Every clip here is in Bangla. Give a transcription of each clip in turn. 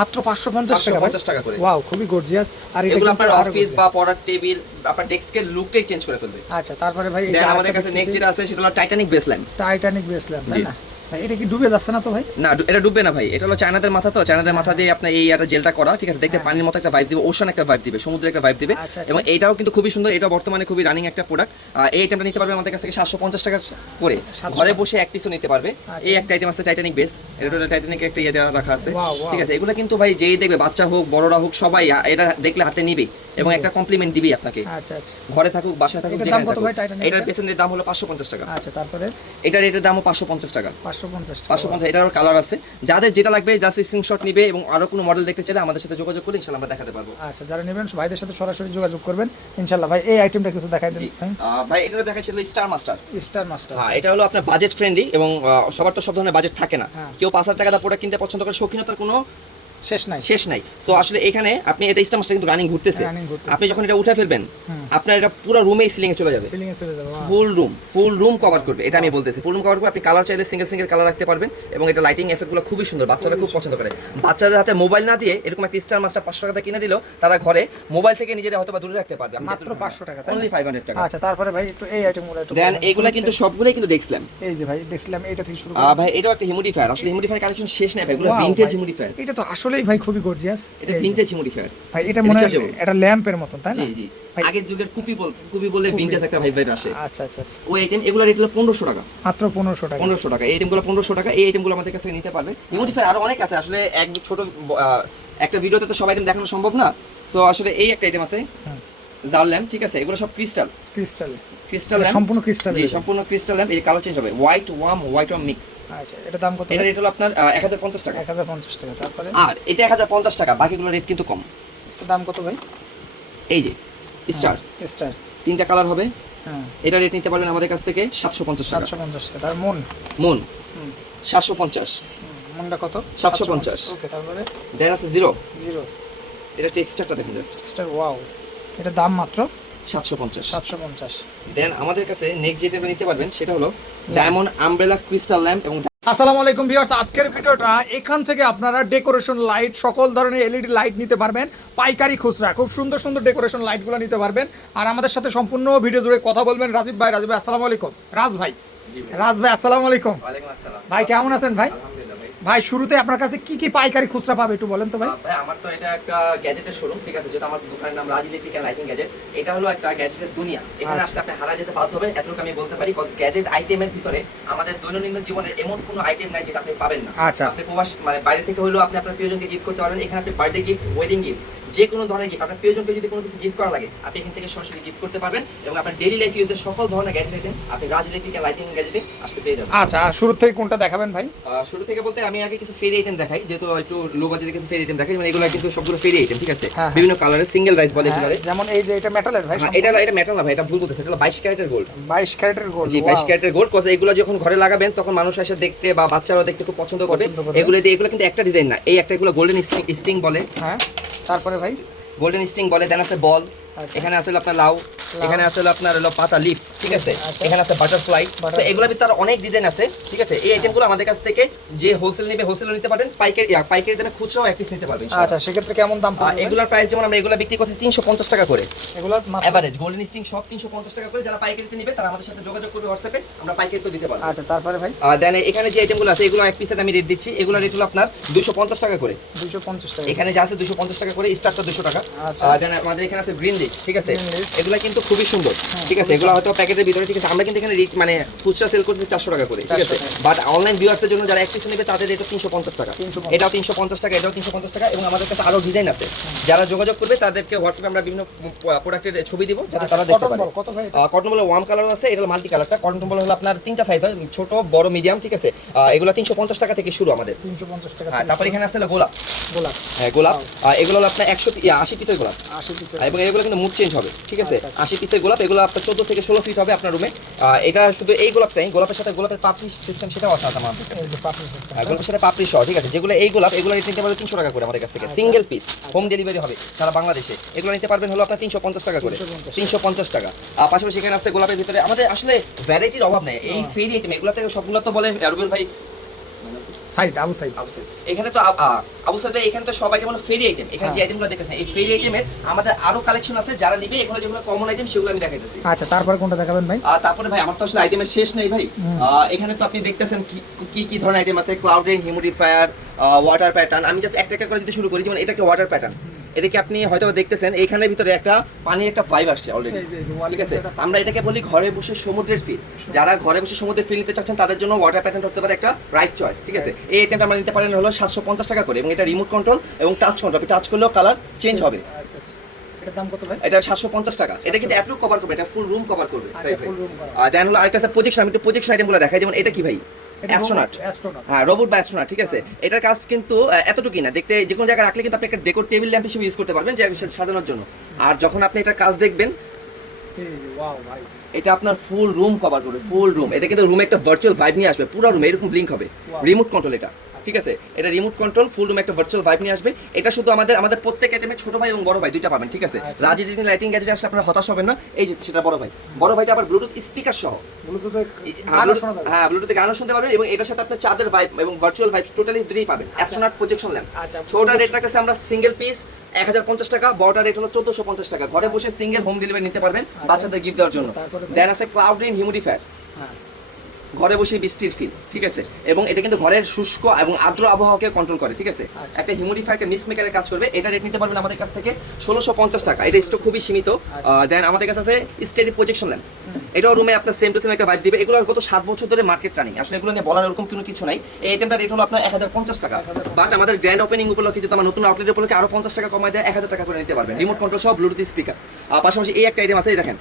মাত্র 550 টাকা ভাই। 550 টাকা করে। ওয়াও, খুবই গর্জিয়াস। আর এটা এগুলো কিন্তু আপনার আরো অফিস gorgeous। বা পড়ার টেবিল, আপনার ডেস্কের লুকটাই চেঞ্জ করে ফেলবে। আচ্ছা, তারপরে ভাই দেন আমাদের কাছে নেক্সট যেটা আছে সেটা হলো টাইটানিক বেস ল্যাম্প। টাইটানিক বেসল্যাম্প, তাই জি। না ভাই? এটা কি ডুবে যাচ্ছে না তো ভাই? না, এটা ডুববে না ভাই। এটা হলো চায়নাদের মাথা, তো চায়নাদের মাথা দিয়ে আপনার এই একটা জেলটা করা, ঠিক আছে? দেখতে হ্যাঁ। পানির মতো একটা ভাইব দিবে, ওশান একটা ভাইব দিবে, সমুদ্রের একটা ভাইব দিবে। আচ্ছা, এবং এটাও কিন্তু খুবই সুন্দর। এটা বর্তমানে খুবই রানিং একটা প্রোডাক্ট। এই আইটেমটা নিতে পারবে আমাদের কাছ থেকে 750 টাকা করে। 700 ঘরে বসে এক পিসও নিতে পারবে। আচ্ছা। এই একটা আইটেম আছে টাইটানিক বেস, এটা হলো টাইটানিক একটা ইয়ে দেওয়া রাখা আছে, Wow, wow. ঠিক আছে? এগুলো কিন্তু ভাই যেই দেখবে, বাচ্চা হোক বড়রা হোক, সবাই এটা দেখলে হাতে নিবে এবং একটা কমপ্লিমেন্ট দিবেই আপনাকে। আচ্ছা আচ্ছা ঘরে থাকুক, বাসায় থাকুক, এটার দাম যেখানে কত থাকুক। ভাই Titanic এটার এর? পেছনের দাম হলো 550 টাকা। আচ্ছা, তারপরে এটার রেটের দামও 550 টাকা। 550 টাকা। 550। এটার কালার আছে, যাদের যেটা লাগবে জাস্ট স্ক্রিনশট নিবে এবং আরো কোনো মডেল দেখতে চাইলে আমাদের সাথে যোগাযোগ করলে ইনশাআল্লাহ আমরা দেখাতে পারবো। আচ্ছা, যারা নেবেন ভাইদের সাথে সরাসরি যোগাযোগ করবেন ইনশাআল্লাহ। ভাই এই আইটেমটা কিছু দেখাই দেন জি ভাই। ভাই, এটা দেখাচ্ছিল স্টার মাস্টার। Star master. হ্যাঁ, এটা হলো আপনার বাজেট ফ্রেন্ডলি এবং সবার তো সব ধরনের বাজেট থাকে না। হ্যাঁ। কেউ 5,000 টাকা দিয়ে প্রোডাক্ট কিনতে পছন্দ করে, শৌখিনতার কোনো শেষ নাই। শেষ নাই। সো আসলে এখানে আপনি এটা স্টার মাস্টার কিন্তু রানিং ঘুরতেছে। Running ঘুরতেছে। আপনি যখন এটা উঠে ফেলবেন, হুম। আপনার এটা পুরো রুমেই সিলিং এ চলে যাবে। সিলিং এ চলে যাবে। Wow. ফুল রুম কভার করবে, এটা আমি বলতেছি। ফুল রুম কভার করবে। আপনি কালার চাইলে সিঙ্গেল কালার রাখতে পারবেন এবং এটা লাইটিং এফেক্টগুলো খুবই সুন্দর, বাচ্চারা খুব পছন্দ করে। বাচ্চাদের হাতে মোবাইল না দিয়ে এরকম একটা স্টার মাস্টার 500 টাকা কিনে দিলেও তারা ঘরে মোবাইল থেকে নিজেরা হয়তো বা দূরে রাখতে পারবে। মাত্র 500 টাকা, তাই না? অনলি 500 টাকা। আচ্ছা, তারপরে ভাই একটু এই আইটেমগুলো একটু দেন বলেন। এগুলা কিন্তু সবগুলাই কিন্তু ডেস্ক ল্যাম্প। এই যে ভাই দেখলাম এটা থেকে শুরু ভাই এটাও একটা হিউমিডিফায়ার। আসলে হিউমিডিফায়ার কালেকশন শেষ নাই ভাই, এগুলো Wow, ভিনটেজ ভাই। হিউমিডিফায়ার। এটা তো আসলেই ভাই খুবই গর্জিয়াস। এটা ভিনটেজ হিউমিডিফায়ার ভাই এটা মনে হয় rechargeable। এটা ল্যাম্পের মতন, তাই না? জি জি। ভাই আগের যুগের কুপি বলে ভিনটেজ একটা ভাইব আসে। আচ্ছা আচ্ছা আচ্ছা, ওই আইটেম এগুলো রেট হলো 1500 টাকা। মাত্র 1500 টাকা। 1500 টাকা। এই আইটেমগুলো 1500 টাকা। এই আইটেমগুলো আমাদের কাছে নিতে পারবে। হিউমিডিফায়ার আরো অনেক আছে, আসলে এক ছোট একটা ভিডিওতে তো সব আইটেম দেখানো সম্ভব না। সো আসলে এই একটা আইটেম আছে হুম। জার ল্যাম্প, ঠিক আছে? এগুলো সব ক্রিস্টাল ক্রিস্টাল ল্যাম্প, সম্পূর্ণ ক্রিস্টাল। জি সম্পূর্ণ ক্রিস্টাল ল্যাম্প। এই কালার চেঞ্জ হবে, হোয়াইট ওয়ার্ম মিক্স। আচ্ছা, এটা দাম কত? এটা রেট হলো আপনার 1050 টাকা। 1050 টাকা। তারপরে আর এটা 1050 টাকা, বাকিগুলো রেট কিন্তু কম। এটা দাম কত ভাই? এই যে স্টার, স্টার। তিনটা কালার হবে। হ্যাঁ, এটা রেট নিতে পারবেন আমাদের কাছ থেকে 750 টাকা। 750 টাকা। তার মন মন হুম, 750। মনটা কত? 750। ওকে, তারপরে দেন আছে জিরো। জিরো এটা টেক্সচারটা দেখেন জাস্ট, স্টার। ওয়াও, এটা দাম মাত্র 750। 750। দেন আমাদের কাছে নেক্সট যেটা নিতে পারবেন সেটা হলো ডায়মন্ড আমব্রেলা ক্রিস্টাল ল্যাম্প এবং আসসালামু আলাইকুম ভিউয়ার্স, আজকের ভিডিওটা এখান থেকে আপনারা ডেকোরেশন লাইট, সকল ধরনের এলইডি লাইট নিতে পারবেন পাইকারি খুচরা। খুব সুন্দর সুন্দর ডেকোরেশন লাইটগুলো নিতে পারবেন। আর আমাদের সাথে সম্পূর্ণ ভিডিও জুড়ে কথা বলবেন রাজীব ভাই। রাজীব ভাই আসসালামু আলাইকুম। রাজ ভাই আসসালামু আলাইকুম। ওয়ালাইকুম আসসালাম। ভাই কেমন আছেন ভাই? আলহামদুলিল্লাহ ভাই। ভাই শুরুতে আপনার কাছে কি কি পাইকারি খুচরা পাবে একটু বলেন তো ভাই। ভাই আমার তো এটা একটা গ্যাজেটের শোরুম, ঠিক আছে? যেটা আমার দোকানের নাম রাজ ইলেকট্রিক এন্ড লাইটিং গ্যাজেট। এটা হলো একটা গ্যাজেটের দুনিয়া। এখানে আসলে আপনি হারা যেতে বাধ্য হবেন, এতটুকু আমি বলতে পারি। কজ গ্যাজেট আইটেমের ভিতরে আমাদের দৈনন্দিন জীবনের এমন কোনো আইটেম নাই যেটা আপনি পাবেন না। আচ্ছা। আপনি প্রবাস মানে বাইরে থেকে হলেও আপনি আপনার প্রিয়জনকে গিফট করতে পারবেন। এখানে আপনি বার্থডে গিফট, ওয়েডিং গিফট, যে কোনো ধরনের গিফট, আপনার প্রিয়জনকে যদি কোনো কিছু গিফট করা লাগে আপনি এখান থেকে সরাসরি গিফট করতে পারবেন এবং আপনার ডেইলি লাইফ ইউজের সকল ধরনের গ্যাজেট আইটেম আপনি রাজ ইলেকট্রিক এন্ড লাইটিং গ্যাজেটে আসলে পেয়ে যাবেন। আচ্ছা, শুরু থেকে কোনটা দেখাবেন ভাই? শুরু থেকে বলতে আমি আগে কিছু ফেরি আইটেম দেখাই, যেহেতু একটু লো বাজেটের কিছু ফেরি আইটেম দেখাই। মানে এগুলো কিন্তু সবগুলো ফেরি আইটেম, ঠিক আছে? হ্যাঁ, বিভিন্ন কালারের, সিঙ্গেল রাইস বলে হ্যাঁ, এগুলারে। যেমন এই যে এটা মেটালের ভাই। এটা মেটাল না ভাই, এটা ভুল বলতেছে। এটা হলো 22 ক্যারেটের গোল্ড। 22 ক্যারেটের গোল্ড। জি 22 ক্যারেটের গোল্ড। কজ এগুলো যখন ঘরে লাগাবেন তখন মানুষ এসে দেখতে বা বাচ্চারাও দেখতে খুব পছন্দ করবে। পছন্দ করবে। এগুলো কিন্তু একটা ডিজাইন না, এই একটা এগুলো গোল্ডেন স্টিং বলে। হ্যাঁ, তারপরে ভাই গোল্ডেন স্টিং বলে। দেন আছে বল, আচ্ছা। এখানে আছে আপনার লাউ, এখানে আছে আপনার হলো পাতা লিফ, ঠিক আছে? আচ্ছা। এখানে আছে বাটারফ্লাই। তো এগুলোর ভিতরে অনেক ডিজাইন আছে, ঠিক আছে? এই আইটেমগুলো আমাদের কাছ থেকে যে হোলসেল নেবে হোলসেল নিতে পারবেন, পাইকারি দামে খুচরাও এক পিস নিতে পারবেন। আচ্ছা, সেক্ষেত্রে কেমন দাম পড়বে? এগুলোর প্রাইস যেমন আমরা এগুলো বিক্রি করছি 350 টাকা করে এগুলো মাত্র। এভারেজ। গোল্ডেন স্টিং সব 350 টাকা করে। যারা পাইকারিতে নেবে তারা আমাদের সাথে যোগাযোগ করবে হোয়াটসঅ্যাপে, আমরা পাইকারিতে দিতে পারবো। আচ্ছা, তারপরে ভাই দেন এখানে যে আইটেমগুলো আছে এগুলো এক পিসের আমি রেট দিচ্ছি। এগুলো রেট হলো আপনার 250 টাকা করে। 250 টাকা। এখানে যা আছে 250 টাকা করে, স্টারটা 200 টাকা। আচ্ছা। দেন আমাদের এখানে আছে গ্রিন লিফ, ঠিক আছে? Green leaf। এগুলো কিন্তু খুবই সুন্দর, ঠিক আছে? এগুলো হয়তো প্যাকেটের ভিতরে, ঠিক আছে? আমরা কিন্তু এখানে মানে খুচরা সেল করতেছি 400 টাকা করে, ঠিক আছে? 400 টাকা। বাট অনলাইন ভিউয়ার্সের জন্য যারা এক পিস নেবে তাদের রেট 350 টাকা। 350 এটাও 350 টাকা, এটাও 350 টাকা। এবং আমাদের কাছে আরো ডিজাইন আছে। যারা যোগাযোগ করবে তাদেরকে হোয়াটসঅ্যাপে আমরা বিভিন্ন প্রোডাক্টের ছবি দিব যাতে তারা দেখতে পারে। কত ভাই? কটন বলে ওয়ার্ম কালার আছে, এটা হলো মাল্টি কালারটা। কটন বলে হলো আপনার তিনটা সাইজ হয়, ছোট, বড়, মিডিয়াম, ঠিক আছে? এগুলো 350 টাকা থেকে শুরু আমাদের। 350 টাকা। হ্যাঁ, তারপর এখানে আছে হলো গোলাপ। গোলাপ। হ্যাঁ, গোলাপ। এগুলো হলো আপনার 80 পিসের গোলাপ। 80 পিসের। এবং এগুলো কিন্তু মুড চেঞ্জ হবে, ঠিক আছে? আচ্ছা, আচ্ছা। 80 পিসের গোলাপ। এগুলো আপনার 14 থেকে 16 ফিট হবে আপনার রুমে। এটা শুধু এই গোলাপটাই, গোলাপের সাথে গোলাপের পাপড়ি সিস্টেম সেটাও আছে আমাদের কাছে। এই যে পাপড়ি সিস্টেম। গোলাপের সাথে পাপড়ি সহ, ঠিক আছে? যেগুলো এই গোলাপ, এগুলো রেট নিতে পারবে 300 টাকা করে আমাদের কাছ থেকে, সিঙ্গেল পিস। হোম ডেলিভারি হবে সারা বাংলাদেশে। এগুলো নিতে পারবেন হলো আপনার 350 টাকা করে। 350 টাকা। পাশাপাশি এখানে আসতে গোলাপের ভিতরে আমাদের আসলে ভ্যারাইটির অভাব নেই। এই ফেরি আইটেম এগুলো থেকে সবগুলো তো বলে রুবেল ভাই সাইদ আবু সাইদ। এখানে তো আবু সাইদ ভাই, এখানে তো সব আইটেম হলো ফেরি আইটেম। এখানে যে আইটেমগুলো দেখতেছেন এই ফেরি আইটেমের আমাদের আরো কালেকশন আছে, যারা নিবে এগুলো যেগুলো কমন আইটেম সেগুলো আমি দেখাইতেছি। আচ্ছা, তারপরে কোনটা দেখাবেন ভাই? তারপরে ভাই আমার তো আসলে আইটেমের শেষ নেই ভাই। এখানে তো আপনি দেখতেছেন কি কি ধরনের আইটেম আছে, cloud rain, humidifier, water pattern. আমি জাস্ট একটা একটা করে যদি শুরু করি, যেমন এটা একটা ওয়াটার প্যাটার্ন, এটাকে আপনি হয়তো দেখতেছেন এইখানের ভিতরে একটা পানির একটা ভাইব আসছে অলরেডি, ঠিক আছে। আমরা এটাকে বলি ঘরে বসে সমুদ্রের ফিল। যারা ঘরে বসে সমুদ্রের ফিল নিতে চাচ্ছেন তাদের জন্য ওয়াটার প্যাটার্ন হতে পারে একটা রাইট চয়েস, ঠিক আছে। এই আইটেমটা আমরা নিতে পারেন হলো 750 টাকা করে, এবং এটা রিমোট কন্ট্রোল এবং টাচ কন্ট্রোল। আপনি টাচ করলেও কালার চেঞ্জ হবে। আচ্ছা আচ্ছা, এটার দাম কত ভাই? এটা 750 টাকা। এটা কিন্তু অ্যাপ্রুভ কভার করবে, এটা ফুল রুম কভার করবে। আচ্ছা, full room cover। দেন হলো আরেকটা আছে প্রজেকশন। আমি একটু প্রজেকশন আইটেমগুলো দেখাই, যেমন এটা কি ভাই, অ্যাস্ট্রোনট। হ্যাঁ, রোবট বা অ্যাস্ট্রোনট, ঠিক আছে। এটার কাজ কিন্তু এতটুকুই না, দেখতে যে কোনো জায়গায় রাখলে কিন্তু আপনি একটা ডেকোর টেবিল ল্যাম্প হিসেবে ইউজ করতে পারবেন, যে সাজানোর জন্য। আর যখন আপনি এটা কাজ দেখবেন, ওয়াও ভাই, এটা আপনার ফুল রুম কভার করবে, ফুল রুম। এটা কিন্তু রুমে একটা ভার্চুয়াল ভাইব নিয়ে আসবে, পুরো রুমে এরকম ব্লিঙ্ক হবে। রিমোট কন্ট্রোল এটা, ঠিক আছে। এটা রিমোট কন্ট্রোল, ফুল রুমে একটা ভার্চুয়াল ভাইব নিয়ে আসবে। এটা শুধু আমাদের প্রত্যেক আইটেমে ছোট ভাই এবং বড় ভাই দুইটা পাবেন, ঠিক আছে। রাজ এডিটিং লাইটিং গ্যাজেট আসলে আপনারা হতাশ হবেন না। এই যে সেটা বড় ভাইটা আবার ব্লুটুথ স্পিকার সহ, হ্যাঁ ব্লুটুথে গানও শুনতে পারবেন, এবং এটার সাথে আপনার চাঁদের ভাইব এবং ভার্চুয়াল ভাইব টোটালি দুটোই পাবেন। Astronaut projection lamp. ছোটটা রেট রাখতেছে আমরা সিঙ্গেল পিস 1050 টাকা, বড়টা রেট হলো 1450 টাকা। ঘরে বসে সিঙ্গেল হোম ডেলিভারি নিতে পারবেন বাচ্চাদের গিফট দেওয়ার জন্য। দেন আছে ক্লাউড রেইন হিউমিডিফায়ার, ঘরে বসে বৃষ্টির ফিল, ঠিক আছে। এবং এটা কিন্তু ঘরের শুষ্ক এবং আর্দ্র আবহাওয়াকে কন্ট্রোল করে, ঠিক আছে। একটা হিউমিডিফায়ারকে মিস মেকারের কাজ করবে। এটা রেট নিতে পারবেন আমাদের কাছ থেকে 1650 টাকা। এটা স্টক খুবই সীমিত। দেন আমাদের কাছে আছে স্টেডি প্রজেকশন ল্যাম্প। এটাও রুমে আপনার সেম টু সেম একটা ভাইব দিবে। এগুলো গত 7 বছর ধরে মার্কেট রানিং, আসলে এগুলো নিয়ে বলার এরকম কোনো কিছু নাই। এই আইটেমটা রেট হলো আপনার 1050 টাকা, বাট আমাদের গ্র্যান্ড ওপেনিং উপলক্ষে যদি আমার নতুন আউটলেট উপলক্ষে আরো 50 টাকা কমায় দেয়, 1000 টাকা করে নিতে পারবেন। রিমোট কন্ট্রোল সহ ব্লুটুথ স্পিকার। পাশাপাশি এই একটা আইটেম আছে, এই দেখেন,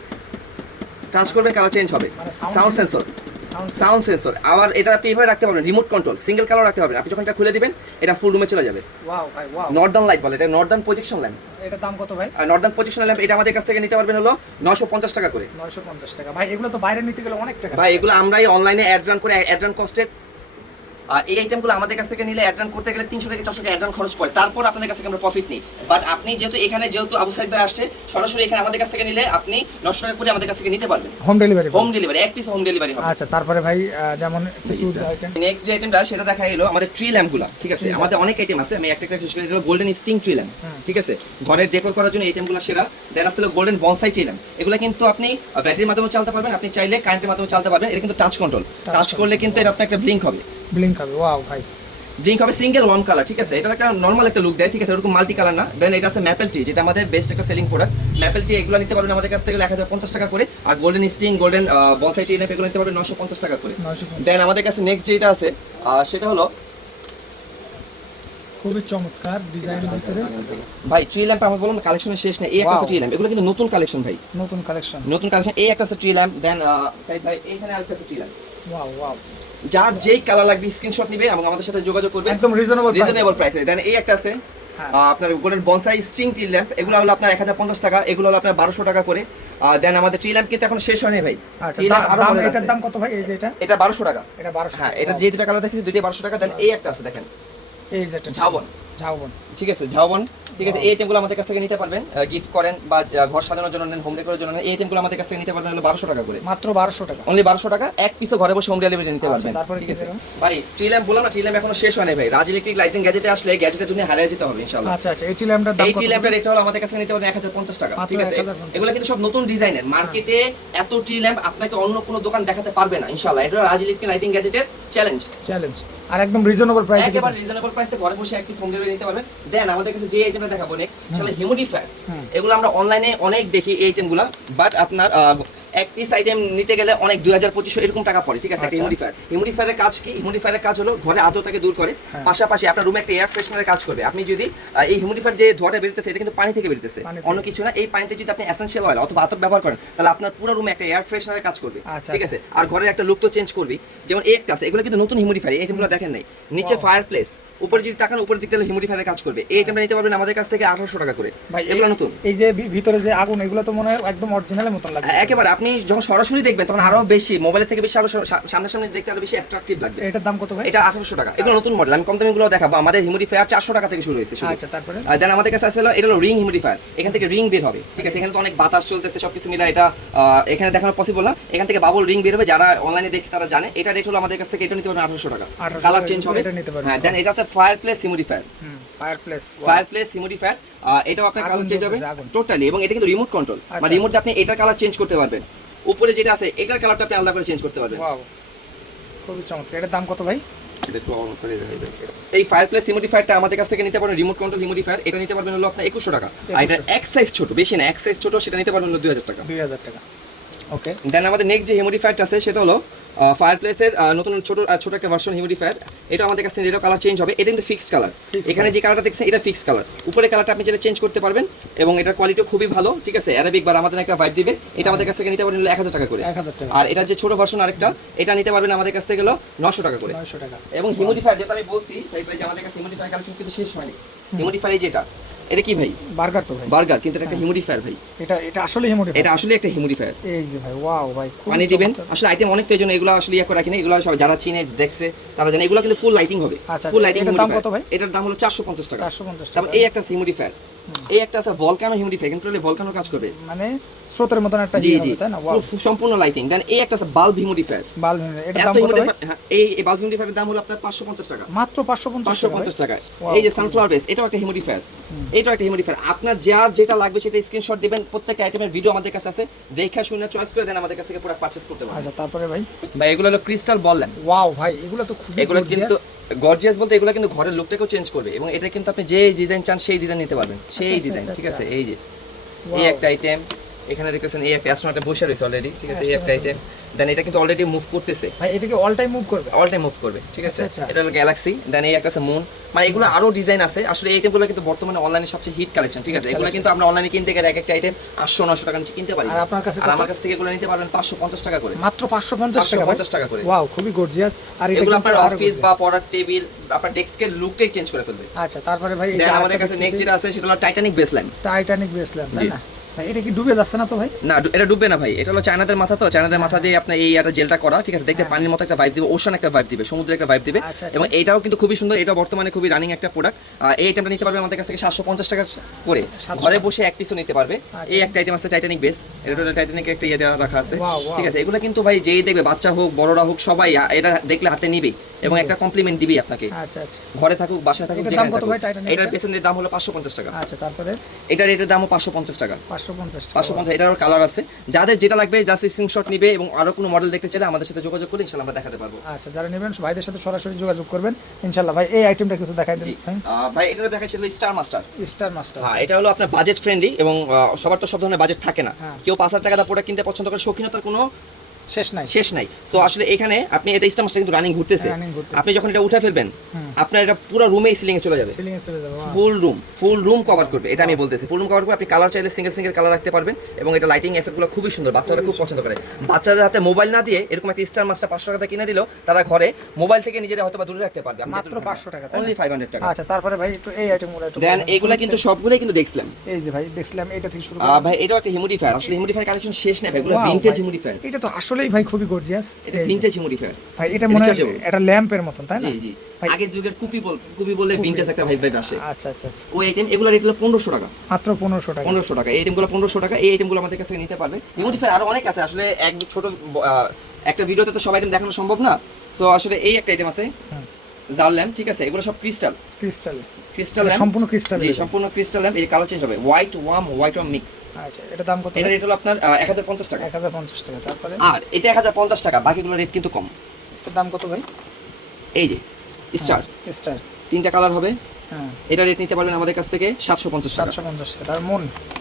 টাচ করবেন কালার চেঞ্জ হবে, সাউন্ড সেন্সর। আবার এটা আপনি এভাবে রাখতে পারবেন, রিমোট কন্ট্রোল, সিঙ্গেল কালার রাখতে পারবেন। আপনি যখন এটা খুলে দিবেন, এটা ফুল রুমে চলে যাবে। ওয়াও ভাই, ওয়াও। নর্দার্ন লাইট বলে, এটা নর্দার্ন প্রজেকশন ল্যাম্প। এটার দাম কত ভাই? নর্দার্ন প্রজেকশন ল্যাম্প এটা আমাদের কাছ থেকে নিতে পারবেন হলো 950 টাকা করে। 950 টাকা ভাই, এগুলো তো বাইরে নিতে গেলে অনেক টাকা ভাই। এগুলো আমরাই অনলাইনে অ্যাড রান করে, অ্যাড রান কস্টে এই আইটেমগুলো আমাদের কাছ থেকে নিলে অ্যাড রান করতে গেলে 300 থেকে 400 টাকা অ্যাড রান খরচ পড়ে, তারপর আপনাদের কাছ থেকে আমরা প্রফিট নিই। বাট আপনি যেহেতু আবু সাইদ ভাই আসছে, সরাসরি এখানে আমাদের কাছ থেকে নিলে আপনি 900 টাকা করে আমাদের কাছ থেকে নিতে পারবেন। হোম ডেলিভারি এক পিস হোম ডেলিভারি হবে। আচ্ছা, তারপরে ভাই যেমন কিছু আইটেম, নেক্সট যে আইটেমটা সেটা দেখা এলো আমাদের ট্রি ল্যাম্পগুলো, ঠিক আছে। আমাদের অনেক আইটেম আছে, আমি একটা শেষ করে দিলাম। গোল্ডেন স্টিং ট্রি ল্যাম্প, ঠিক আছে, ঘরের ডেকোর করার জন্য এই আইটেমগুলো সেরা। দেন আসলে গোল্ডেন বনসাই ট্রি ল্যাম্প। এগুলো কিন্তু আপনি ব্যাটারির মাধ্যমে চালাতে পারবেন, আপনি চাইলে কারেন্টের মাধ্যমে চালাতে পারবেন। এটা কিন্তু টাচ কন্ট্রোল, টাচ করলে কিন্তু এটা আপনার একটা ব্লিঙ্ক হবে। ওয়াও ভাই, ব্লিঙ্ক হবে, সিঙ্গেল ওয়ান কালার, ঠিক আছে। এটা একটা নরমাল একটা লুক দেয়, ঠিক আছে, এরকম মাল্টি কালার না। দেন এটা আছে ম্যাপেল টি, যেটা আমাদের বেস্ট একটা সেলিং প্রোডাক্ট। ম্যাপেল টি এগুলো নিতে পারবেন আমাদের কাছ থেকে 1050 টাকা করে। আর গোল্ডেন স্টিং, গোল্ডেন বনসাই টি ল্যাম্প এগুলো নিতে পারবেন 950 টাকা করে। দেন আমাদের কাছে নেক্সট যেটা আছে সেটা হলো খুবই চমৎকার ডিজাইনের ভিতরে ভাই ট্রি ল্যাম্প। আমার বললাম কালেকশনের শেষ নেই। এই একটা আছে ট্রি ল্যাম্প, এগুলো কিন্তু নতুন কালেকশন ভাই, নতুন কালেকশন। এই একটা আছে ট্রি ল্যাম্প। দেন সাইদ ভাই এইখানে আরেকটা আছে ট্রি ল্যাম্প। ওয়াও, যার যেই কালার লাগবে স্ক্রিনশট নিবে এবং আমাদের সাথে যোগাযোগ করবে একদম রিজনেবল প্রাইসে। দেন এই একটা আছে আপনার golden bonsai string tree lamp. এগুলো হলো আপনার 1050 টাকা, এগুলো হলো আপনার 1200 টাকা করে। দেন আমাদের ট্রি ল্যাম্প কিন্তু এখন শেষ হয়নি ভাই। এটার দাম কত ভাই? এই যে এটা 1200 টাকা। এটা 1200। হ্যাঁ, এটা যে দুটো কালার দেখেছি দুটোই 1200 টাকা। দেন এই একটা আছে দেখেন, এই যে এটা ঝাউবন, ঠিক আছে, ঝাউবন, ঠিক আছে। এই আইটেমগুলো আমাদের কাছ থেকে নিতে পারবেন, গিফট করেন বা ঘর সাজানোর জন্য নেন, হোম ডেকোরের জন্য নেন। এই আইটেমগুলো আমাদের কাছ থেকে নিতে পারবেন হলো 1200 টাকা করে, মাত্র 1200 টাকা, অনলি 1200 টাকা। এক পিসও ঘরে বসে হোম ডেলিভারি নিতে পারবেন, তারপরে ঠিক আছে ভাই। ট্রি ল্যাম্প বললাম না, ট্রি ল্যাম্প এখনো শেষ হয়নি ভাই। রাজ ইলেকট্রিক লাইটিং গ্যাজেটে আসলে গ্যাজেটের দুনিয়া হারিয়ে যেতে হবে ইনশাআল্লাহ। আচ্ছা, এই ট্রি ল্যাম্পটার দাম কত? এই ট্রি ল্যাম্পের রেট হলো আমাদের কাছে নিতে পারবেন 1050 টাকা, ঠিক আছে। এগুলো কিন্তু সব নতুন ডিজাইনের, মার্কেটে এত ট্রি ল্যাম্প আপনাকে অন্য কোনো দোকান দেখাতে পারবে না ইনশাআল্লাহ। এটা রাজ ইলেকট্রিক লাইটিং গ্যাজেটের চ্যালেঞ্জ, আর একদম রিজনেবল প্রাইসে, একেবারে রিজনেবল প্রাইসে ঘরে বসে এক পিস হোম ডেলিভারি নিতে পারবেন। দেন আমাদের কাছে যে আইটেমটা দেখাবো নেক্সট, সেটা হিউমিডিফায়ার। এগুলো আমরা অনলাইনে অনেক দেখি এই আইটেমগুলো, বাট আপনার এক পিস আইটেম নিতে গেলে অনেক 2000-2500 এরকম টাকা পড়ে, ঠিক আছে। হিউমিডিফায়ারের কাজ কি? হিউমিডিফায়ারের কাজ হলো ঘরে আর্দ্রতাকে দূর করে, পাশাপাশি আপনার রুমে একটা এয়ার ফ্রেশনারের কাজ করবে। আপনি যদি এই হিউমিডিফায়ার যে ধোঁয়াটা বেরোতেছে এটা কিন্তু পানি থেকে বেরোতেছে, অন্য কিছু না। এই পানিতে যদি আপনি এসেনশিয়াল অয়েল অথবা আতর ব্যবহার করেন, তাহলে আপনার পুরো রুমে একটা এয়ার ফ্রেশনারের কাজ করবে, ঠিক আছে। আর ঘরের একটা লুক তো চেঞ্জ করবে। যেমন এই একটা আছে, এগুলো কিন্তু নতুন হিউমিডিফায়ার, এই আইটেমগুলো দেখেন নাই। নিচে ফায়ার প্লেস, উপরে যদি তাকান উপরের দিক থেকে হিউমিডিফায়ারের কাজ করবে। এই আইটেমটা নিতে পারবেন আমাদের কাছ থেকে 1800 টাকা করে। ভাই এগুলো নতুন। এই যে ভিতরে যে আগুন, এগুলো তো মনে হয় একদম অরিজিনালের মতন লাগে। একেবারে আপনি যখন সরাসরি দেখবেন তখন আরো বেশি, মোবাইলের থেকে বেশি আরো সামনাসামনি দেখতে আরো বেশি অ্যাট্রাকটিভ লাগবে। এটার দাম কত ভাই? এটা 1800 টাকা। এগুলো নতুন মডেল, আমি কম দামি গুলো দেখাবো। আমাদের হিউমিডিফায়ার 400 টাকা থেকে শুরু হয়েছে। আচ্ছা, তারপরে দেন আমাদের কাছে আছে এটা হলো রিং হিউমিডিফায়ার। এখান থেকে রিং বের হবে, ঠিক আছে? এখানে তো অনেক বাতাস চলতেছে, সবকিছু মিলে এটা এখানে দেখানো পসিবল না। এখান থেকে বাবল রিং বের হবে, যারা অনলাইনে দেখছে তারা জানে। এটা রেট হলো আমাদের কাছ থেকে এটা নিতে পারবেন 1800 টাকা। কালার চেঞ্জ হবে। হ্যাঁ, দেন এটা আছে ফায়ারপ্লেস হিউমিডিফায়ার। ফায়ারপ্লেস হিউমিডিফায়ার, এটাও আপনার কালার চেঞ্জ হবে টোটালি, এবং এটা কিন্তু রিমোট কন্ট্রোল। মানে রিমোটে আপনি এটার কালার চেঞ্জ করতে পারবেন। উপরে যেটা আছে এটার কালারটা আপনি আলাদা করে চেঞ্জ করতে পারবেন। ওয়াও, খুবই চমৎকার। এটার দাম কত ভাই? এটা একটু অন করে দেখাই দেন। এই ফায়ারপ্লেস হিউমিডিফায়ারটা আমাদের কাছ থেকে নিতে পারবেন, রিমোট কন্ট্রোল হিউমিডিফায়ার। এটা নিতে পারবেন হলো আপনার 2100 টাকা। আর এটা এক সাইজ ছোট, বেশি না, এক সাইজ ছোট, সেটা নিতে পারবেন হলো 2000 টাকা। 2000 টাকা। ওকে। দেন আমাদের নেক্সট যে হিউমিডিফায়ারটা আছে সেটা হলো ফায়ারপ্লেসের নতুন ছোট একটা ভার্সন হিউমিডিফায়ার। এটা আমাদের কাছে এটাও কালার চেঞ্জ হবে। এটা কিন্তু ফিক্সড কালার। এখানে যে কালারটা দেখছেন এটা ফিক্সড কালার। উপরে কালারটা আপনি চাইলে চেঞ্জ করতে পারবেন, এবং এটার কোয়ালিটিও খুবই ভালো, ঠিক আছে? অ্যারাবিক বা আমাদের একটা ভাইব দিবে। এটা আমাদের কাছ থেকে নিতে পারবেন হলো 1000 টাকা করে। 1000 টাকা। আর এটা যে ছোট ভার্সন আরেকটা, এটা নিতে পারবেন আমাদের কাছ থেকে হলো 900 টাকা করে। 900 টাকা। এবং হিউমিডিফায়ার যেটা আমি বলছি সেই ভাই, যে আমাদের কাছে হিউমিডিফায়ার কালেকশন কিন্তু শেষ হয়নি। হিউমিডিফায়ার যেটা, এটা কি ভাই? বার্গার তো ভাই। বার্গার, কিন্তু এটা একটা হিউমিডিফায়ার ভাই। এটা আসলে হিউমিডিফায়ার। এটা আসলে একটা হিউমিডিফায়ার। এই যে ভাই, ওয়াও ভাই, পানি দিবেন। আসলে আইটেম অনেক, তো এই জন্য এগুলো আসলে ইয়া করে রাখি না। এগুলো সব যারা চিনে দেখছে তারা জানে এগুলো কিন্তু ফুল লাইটিং হবে। আচ্ছা, ফুল লাইটিং। এটার দাম কত ভাই? এটার দাম হলো 450 টাকা। 450 টাকা। তারপর এই একটা হিউমিডিফায়ার, এই একটা আছে ভলকানো হিউমিডিফায়ার, কিন্তু ভলকানো কাজ করবে, মানে স্রোতের মতন একটা জি ইয়ে জি, হবে, তাই না? পুরো সম্পূর্ণ লাইটিং। দেন এই একটা আছে বাল্ব হিউমিডিফায়ার। বাল্ব, এটার দাম কত ভাই? এই বাল্ব হিউমিডিফায়ারের দাম হলো আপনার 550 টাকা। মাত্র 550 টাকা। এই যে সানফ্লাওয়ার বেস, এটাও একটা হিউমিডিফায়ার। এটাও একটা হিউমিডিফায়ার। আপনার যার যেটা লাগবে সেটা স্ক্রিনশট দিবেন। প্রত্যেকটা আইটেমের ভিডিও আমাদের কাছে আছে, দেখা শুনে চয়েস করে দেন, আমাদের কাছ থেকে পুরো পারচেজ করতে পারবেন। আচ্ছা, তারপরে ভাই? ভাই এগুলো হলো ক্রিস্টাল বল ল্যাম্প। ওয়াও ভাই, এগুলো তো খুব এগুলো কিন্তু গর্জিয়াস, বলতে এগুলো কিন্তু ঘরের লুকটাকেও চেঞ্জ করবে, এবং এটা কিন্তু আপনি যে ডিজাইন চান সেই ডিজাইন নিতে পারবেন, সেই ডিজাইন, ঠিক আছে? এই যে এই একটা আইটেম, এখানে দেখতেছেন এই একটা অ্যাস্ট্রোনটটা বসে রয়েছে অলরেডি, ঠিক আছে? এই একটা আইটেম। দেন এটা কিন্তু অলরেডি মুভ করতেছে ভাই। এটা কি অল টাইম মুভ করবে? অল টাইম মুভ করবে, ঠিক আছে? আচ্ছা। এটা হলো গ্যালাক্সি। দেন এই একটা আছে মুন। মানে এগুলো আরো ডিজাইন আছে। আসলে এই আইটেমগুলো কিন্তু বর্তমানে অনলাইনে সবচেয়ে হিট কালেকশন, ঠিক আছে? এগুলো কিন্তু আমরা অনলাইনে কিনতে গেলে এক একটা আইটেম 800-900 টাকা নিচে কিনতে পারি। আর আপনার কাছে? আর আমার কাছ থেকে এগুলো নিতে পারবেন 550 টাকা করে। মাত্র 550 টাকা? 550 টাকা করে। ওয়াও, খুবই গর্জিয়াস। আর এটা এগুলো আপনার অফিস বা পড়ার টেবিল, আপনার ডেস্কের লুকটাই চেঞ্জ করে ফেলবে। আচ্ছা, তারপরে ভাই? দেন আমাদের কাছে নেক্সট যেটা আছে সেটা হলো Titanic base lamp. Titanic base lamp, তাই না ভাই? এটা কি ডুবে যাচ্ছে না তো ভাই? না, এটা ডুববে না ভাই। এটা হলো চায়নাদের মাথা, তো চায়নাদের মাথা দিয়ে আপনার এই একটা জেলটা করা, ঠিক আছে? দেখতে পানির মতো একটা ভাইব দিবে, ওশান একটা ভাইব দিবে, সমুদ্রের একটা ভাইব দিবে। এবং এটাও কিন্তু খুবই সুন্দর। এটা বর্তমানে খুবই রানিং একটা প্রোডাক্ট। এই আইটেমটা নিতে পারবে আমাদের কাছ থেকে 750 টাকা করে। ঘরে বসে এক পিসও নিতে পারবে। এই একটা আইটেম আছে টাইটানিক বেস। এটা হলো টাইটানিক একটা ইয়ে দেওয়া রাখা আছে, ঠিক আছে? এগুলো কিন্তু ভাই যেই দেখবে, বাচ্চা হোক বড়রা হোক, সবাই এটা দেখলে হাতে নিবে এবং একটা কমপ্লিমেন্ট দিবে আপনাকে। আচ্ছা আচ্ছা। ঘরে থাকুক, বাসায় থাকুক, যেখানে থাকুক। টাইটানিক এটার পেছনের দাম হলো 550 টাকা। আচ্ছা, তারপরে? এটার রেটের দামও 550 টাকা। 550 টাকা। 550। এটারও কালার আছে। যাদের যেটা লাগবে জাস্ট স্ক্রিনশট নিবে, এবং আরো কোনো মডেল দেখতে চাইলে আমাদের সাথে যোগাযোগ করলে ইনশাআল্লাহ আমরা দেখাতে পারবো। আচ্ছা, যারা নেবেন ভাইদের সাথে সরাসরি যোগাযোগ করবেন ইনশাআল্লাহ। ভাই এই আইটেমটা কিছু দেখাই দেন ভাই। ভাই এটা দেখাচ্ছিল স্টার মাস্টার। স্টার মাস্টার, হ্যাঁ, এটা হলো আপনার বাজেট ফ্রেন্ডলি, এবং সবার তো সব ধরনের বাজেট থাকে না। কেউ 5000 টাকা দিয়ে প্রোডাক্ট কিনতে পছন্দ করে, শৌখিনতার কোনো শেষ নাই। সো আসলে এখানে আপনি এটা স্টার মাস্টার কিন্তু রানিং ঘুরতেছে। আপনি যখন এটা উঠে ফেলবেন, আপনার এটা পুরো রুমে সিলিং এ চলে যাবে। ফুল রুম কভার করবে, এটা আমি বলতেছি। ফুল রুম কভার করবে। আপনি কালার চাইলে সিঙ্গেল কালার রাখতে পারবেন, এবং এটা লাইটিং এফেক্টগুলো খুবই সুন্দর, বাচ্চারা খুব পছন্দ করে। বাচ্চাদের হাতে মোবাইল না দিয়ে এরকম একটা স্টার মাস্টার 500 টাকা কিনে দিলেও তারা ঘরে মোবাইল থেকে নিজেরা হয়তো বা দূরে রাখতে পারবে। মাত্র 500 টাকা, অনলি 500 টাকা। আচ্ছা, তারপরে ভাই একটু এই আইটেমগুলো একটু দেন এগুলা কিন্তু সবগুলাই কিন্তু দেখছিলাম। এই যে ভাই দেখছিলাম, এটা থেকে শুরু ভাই এটাও একটা হিউমিডিফায়ার। আসলে হিউমিডিফায়ার কালেকশন শেষ নাই ভাই, এগুলো ভিনটেজ হিউমিডিফায়ার। এটা তো আসলেই ভাই খুবই গর্জিয়াস। এটা ভিনটেজ হিউমিডিফায়ার ভাই। এটা মনে হয় এটা ল্যাম্পের মতন, তাই না? জি জি, আগের যুগের কুপি বলে ভিনটেজ একটা ভাইব আসে। আচ্ছা আচ্ছা আচ্ছা। ওই আইটেম এগুলো রেট হলো 1500 টাকা। মাত্র 1500 টাকা। 1500 টাকা। এই আইটেমগুলো 1500 টাকা। এই আইটেমগুলো আমাদের কাছে নিতে পারবে। হিউমিডিফায়ার আরো অনেক আছে। আসলে এক ছোট একটা ভিডিওতে তো সব আইটেম দেখানো সম্ভব না। সো আসলে এই একটা আইটেম আছে জাল ল্যাম্প, ঠিক আছে? এগুলো সব ক্রিস্টাল ল্যাম্প, সম্পূর্ণ ক্রিস্টাল। জি, সম্পূর্ণ ক্রিস্টাল ল্যাম্প। এই কালার চেঞ্জ হবে, হোয়াইট ওয়ার্ম মিক্স। আচ্ছা, এটা দাম কত? এটা রেট হলো আপনার 1050 টাকা। 1050 টাকা। তারপরে? আর এটা 1050 টাকা, বাকিগুলো রেট কিন্তু কম। এটার দাম কত ভাই? এই যে স্টার তিনটা কালার হবে। হ্যাঁ, এটা রেট নিতে পারবেন আমাদের কাছ থেকে 750 টাকা। 750 টাকা। তার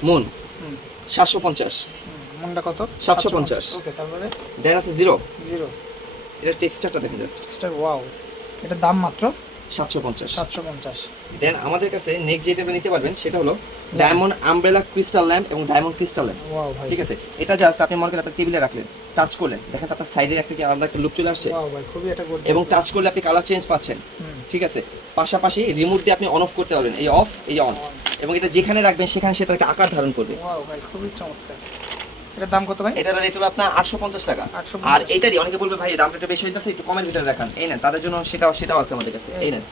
মুন 750। মুনটা কত? 750। ওকে, তারপরে? দেন আছে জিরো। এটা টেক্সচারটা দেখেন জাস্ট। Texture, wow. এটার দাম মাত্র 750। দেন আমাদের কাছে নেক্সট যেটা নিতে পারবেন সেটা হলো ডায়মন্ড আমব্রেলা ক্রিস্টাল ল্যাম্প এবং ডায়মন্ড ক্রিস্টাল ল্যাম্প। ওয়াও ভাই, ঠিক আছে? এটা জাস্ট আপনি মনে করেন আপনার টেবিলে রাখলেন, টাচ করলেন, দেখেন আপনার সাইডে একটা কি আলাদা একটা লুক চলে আসছে। ওয়াও ভাই, খুবই এটা গর্জিয়াস। এবং টাচ করলে আপনি কালার চেঞ্জ পাচ্ছেন। ঠিক আছে, পাশাপাশি রিমোট দিয়ে আপনি অন অফ করতে পারবেন, এই অফ এই অন, এবং এটা যেখানে রাখবেন সেখানে সেটা একটা আকার ধারণ করবে। ওয়াও ভাই খুবই চমৎকার। এটার দাম কত ভাই? এটার রেট হলো আপনার 850 টাকা। 850 আর এটারই অনেকে বলবে ভাই এই দামটা একটু বেশি হইতাছে, একটু কমের ভিতরে দেখান, এই নেন তাদের জন্য সেটাও আছে আমাদের কাছে। এই নেন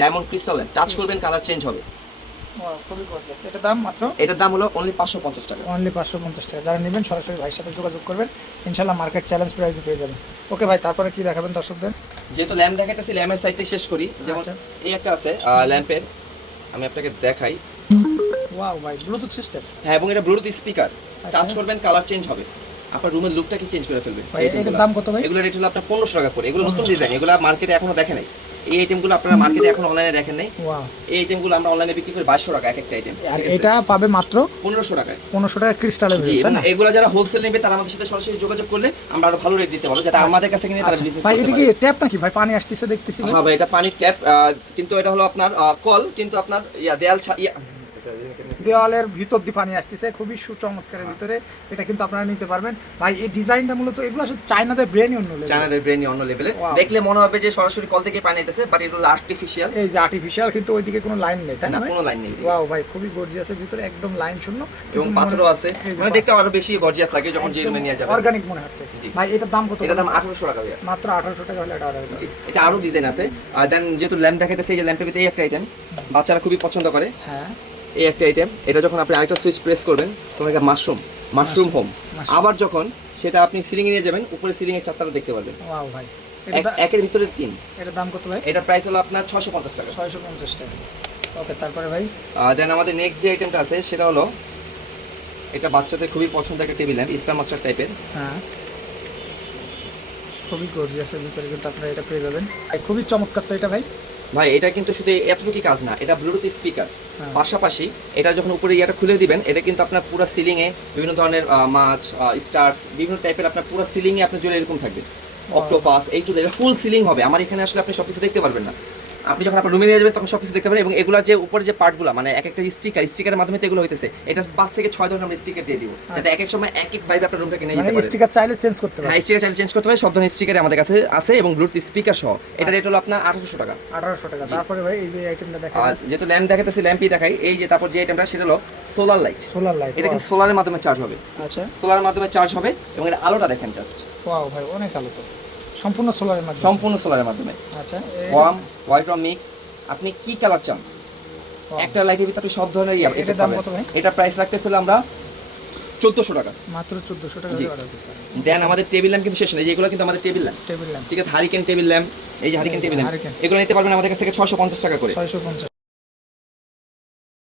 ডায়মন্ড ক্রিস্টাল ল্যাম্প, টাচ করবেন কালার চেঞ্জ হবে। ওয়াও খুবই গর্জিয়াস। এটার দাম মাত্র এটার দাম হলো অনলি 550 টাকা। অনলি 550 টাকা। যারা নেবেন সরাসরি ভাইয়ের সাথে যোগাযোগ করবেন, ইনশাআল্লাহ মার্কেট চ্যালেঞ্জ প্রাইসে পেয়ে যাবেন। ওকে ভাই, তারপরে কি দেখাবেন দর্শকদের? যেহেতু ল্যাম্প দেখাইতেছি, ল্যাম্পের সাইডটা শেষ করি। যেমন আচ্ছা। এই একটা আছে ল্যাম্পের, আমি আপনাকে দেখাই। ওয়াও ভাই ব্লুটুথ সিস্টেম। হ্যাঁ, এবং এটা ব্লুটুথ স্পিকার, আচ্ছা। টাচ করবেন কালার চেঞ্জ হবে, আপনার রুমের লুকটাকে চেঞ্জ করে ফেলবে। ভাই এটার দাম কত ভাই? এগুলো রেট হলো আপনার 1500 টাকা করে। এগুলো নতুন ডিজাইন, এগুলো মার্কেটে এখনো দেখেন নাই। এই আইটেমগুলো আপনারা মার্কেটে এখন অনলাইনে দেখেন নাই। ওয়াও। এই আইটেমগুলো আমরা অনলাইনে বিক্রি করি 2200 টাকা এক একটা আইটেম, আর এটা পাবে মাত্র 1500 টাকায়। 1500 টাকা ক্রিস্টালের জি, ভিতরে, এবং তাই না? এগুলো যারা হোলসেল নেবে তারা আমাদের সাথে সরাসরি যোগাযোগ করলে আমরা আরো ভালো রেট দিতে পারবো, যাতে আমাদের কাছে কিনে তারা আচ্ছা, বিজনেস ভাই করতে এটা কি পারে। ট্যাপ নাকি ভাই? পানি আসতেছে দেখতেছি ভাই। হ্যাঁ ভাই, এটা পানির ট্যাপ, কিন্তু এটা হলো আপনার কল, কিন্তু আপনার দেয়াল দেওয়ালের ভিতর দিয়ে পানি আসতেছে, খুবই সুচমৎকারের ভিতরে। এটা কিন্তু আপনারা নিতে পারবেন ভাই। এই ডিজাইনটা মূলত এগুলো আসলে চায়নাদের ব্রেনই অন্য level। চায়নাদের ব্রেনই অন্য লেভেলের, Wow. দেখলে মনে হবে যে সরাসরি কল থেকে পানি আইতেছে, বাট এটা হলো আর্টিফিশিয়াল। এই যে আর্টিফিশিয়াল, কিন্তু ওইদিকে কোনো লাইন নেই, তাই না, না ভাই? কোনো লাইন নেই। ওয়াও ভাই খুবই গর্জিয়াসের ভিতরে, একদম লাইন শূন্য এবং পাথরও আছে, মানে দেখতে আরো বেশি গর্জিয়াস লাগে যখন যে রুমে নিয়ে যাবেন। অর্গানিক মনে হচ্ছে। জি। ভাই এটার দাম কত? এটার দাম 1800 টাকা ভাইয়া। মাত্র 1800 টাকা হলে এটা অর্ডার জি, করবেন। এটা আরো ডিজাইন আছে। আর দেন যেহেতু ল্যাম্প দেখাইতেছে, এই যে ল্যাম্পের ভিতরে এই একটা আইটেম বাচ্চারা খুবই পছন্দ করে। হ্যাঁ, এই একটা আইটেম, এটা যখন আপনি আরেকটা সুইচ প্রেস করবেন তখন এটা মাশরুম হোম। Mushroom। আবার যখন সেটা আপনি সিলিং এ নিয়ে যাবেন, উপরে সিলিং এর চারতলা দেখতে পারবেন। ওয়াও ভাই। একের ভিতরে 3। এটার দাম কত ভাই? এটার প্রাইস হলো আপনার 650 টাকা। 650 টাকা। ওকে, তারপরে ভাই? দেন আমাদের নেক্সট যে আইটেমটা আছে সেটা হলো, এটা বাচ্চাদের খুবই পছন্দ একটা টেবিল ল্যাম্প, স্টার মাস্টার টাইপের। হ্যাঁ, খুবই গর্জিয়াসের ভিতরে কিন্তু আপনারা এটা পেয়ে যাবেন। খুবই চমৎকার তো এটা ভাই। ভাই এটা কিন্তু শুধু এতটুকু কাজ না, এটা ব্লুটুথ স্পিকার, হ্যাঁ। পাশাপাশি এটা যখন উপরে ইয়াটা খুলে দিবেন, এটা কিন্তু আপনার পুরো সিলিং এ বিভিন্ন ধরনের মাছ, স্টার্স, বিভিন্ন টাইপের আপনার পুরো সিলিং এ আপনার জন্য এরকম থাকবে। অক্টোপাস, এই টু এটা ফুল সিলিং হবে। আমার এখানে আসলে আপনি সবকিছু দেখতে পারবেন না, আপনি যখন আপনার রুমে নিয়ে যাবেন তখন সবকিছু দেখতে পারেন। এবং এগুলোর যে উপরে যে পার্টগুলো, মানে এক একটা স্টিকারের মাধ্যমে তো এগুলো হইতেছে, এটা 5 থেকে 6 ধরনের আমরা স্টিকার দিয়ে দিব, যাতে এক এক সময় এক এক ভাইবে আপনার রুমটাকে নিয়ে মানে যেতে পারেন। স্টিকার চাইলে চেঞ্জ করতে হ্যাঁ, পারেন। স্টিকার চাইলে চেঞ্জ করতে পারে, সব ধরনের স্টিকার আমাদের কাছে আছে, এবং ব্লুটুথ স্পিকার সহ। এটা রেট হলো আপনার 1800 টাকা। 1800 টাকা। তারপরে ভাই এই যে আইটেমটা দেখাই, আর যেহেতু ল্যাম্প দেখাতেছি, ল্যাম্পই দেখাই। এই যে তারপর যে আইটেমটা সেটা হলো সোলার লাইট। Solar light. এটা কিন্তু সোলারের মাধ্যমে চার্জ হবে, আচ্ছা। সোলারের মাধ্যমে চার্জ হবে, এবং এটা আলোটা দেখেন জাস্ট, ওয়াও ভাই অনেক আলো তো, সম্পূর্ণ সোলারের মাধ্যমে। সম্পূর্ণ সোলারের মাধ্যমে। আচ্ছা, ওয়ার্ম হোয়াইট রং মিক্স, আপনি কি কালার চান Wow. একটা লাইটের ভিতরে আপনি সব ধরনের এটার দাম কত ভাই? এটা প্রাইস রাখতেছিল আমরা 1400 টাকা। মাত্র 1400 টাকা জি। দিয়ে অর্ডার করতে পারেন। দেন আমাদের টেবিল ল্যাম্প কিন্তু শেষ নেই, যেগুলো কিন্তু আমাদের টেবিল ল্যাম্প, টেবিল ল্যাম্প ঠিক আছে, হারিকেন টেবিল ল্যাম্প, এই যে হারিকেন টেবিল ল্যাম্প, Hurricane। এগুলো নিতে পারবেন আমাদের কাছ থেকে 650 টাকা করে। 650।